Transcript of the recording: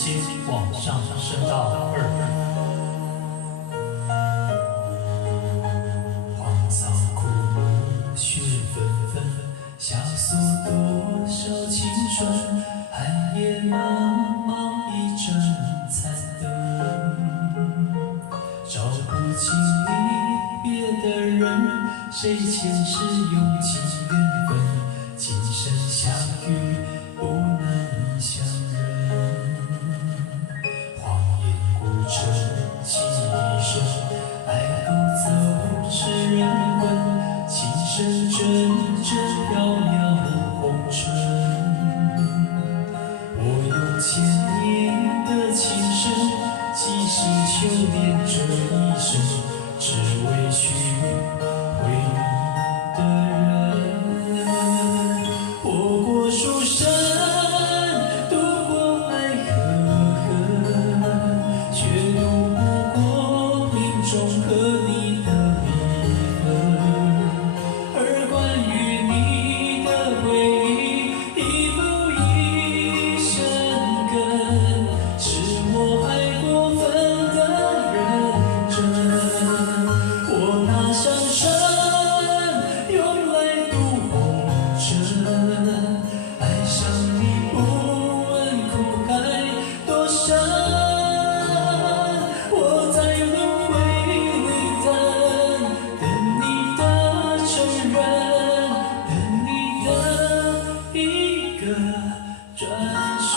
阶往上升到2。荒草枯木，雪纷纷，萧索多少青春，寒夜茫茫一盏残灯，照不清离别的人，谁前世有情缘分，今生相遇不能相认。荒野孤城泣一声，爱不走痴人魂，情深阵阵飘渺红尘。我用千年的情深，几世修炼这一生，只为寻回你的人。活过书生，渡过爱河，却渡不过命中和你的离分。而关于你的回忆，一步一生根，是我爱过分的认真。我拿上身，用来渡红尘，爱上你不问苦海多深，我在轮回里等你的承认，等你的一个转身。